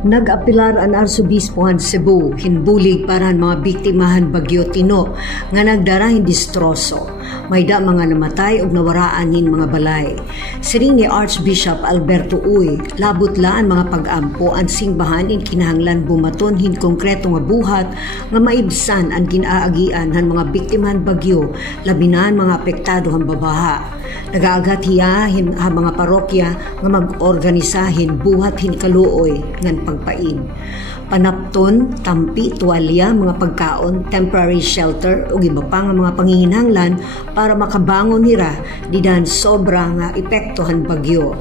Nag-apilar ang Arsobispohan Cebu, hinbulig para ang mga biktimahan Bagyo Tino nga nagdarahin distroso. May da mga namatay ug nawaraan nin mga balay. Siring ni Archbishop Alberto Uy, labot laan mga pag-ampo ang singbahan in kinahanglan bumaton hin konkreto nga buhat nga maibsan ang ginaagian han mga biktimahan bagyo, labinan mga apektado han babaha. Nagaagat hiyahin ang mga parokya nga mag-organisahin buhat hin kaluoy ngan pagpain. Panapton, tampi, tuwalya, mga pagkaon, temporary shelter ug iba pa nga mga panginahanglan para makabangon nira didan sobra nga epektohan bagyo.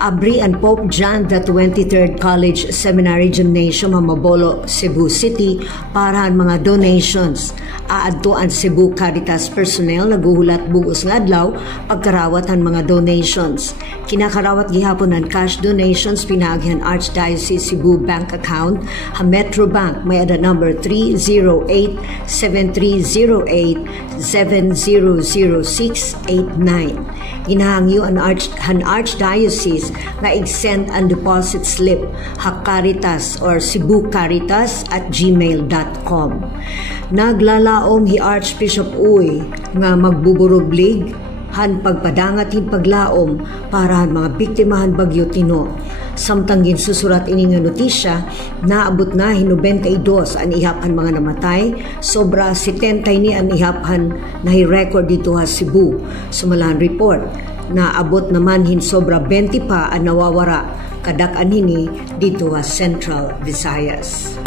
Abri ang Pope John the 23rd College Seminary Gymnasium Mabolo, Cebu City para ang mga donations. Aadto ang Cebu Caritas personnel naguhulat bugos nga adlaw pagkarawat ang mga donations. Kinakarawat gihapon ang cash donations pinaghan Archdiocese Cebu bank account ha Metro Bank may ada number 308-7308-700689. Ginahangyo ang Archdiocese nga i-send ang deposit slip ha Caritas or cebucaritas@gmail.com. Naglalaom hi Archbishop Uy nga magbuburublig han pagpadangat hin paglaom para han mga biktimahan Bagyo Tino. Samtang ginsusurat ini nga notisya, naabot na hin 92 ang ihaphan mga namatay, sobra 70 ni ang ihaphan na hi-record dito ha Cebu. Sumalahan report, naabot naman hin sobra 20 pa ang nawawara, kadak-an hini dito ha Central Visayas.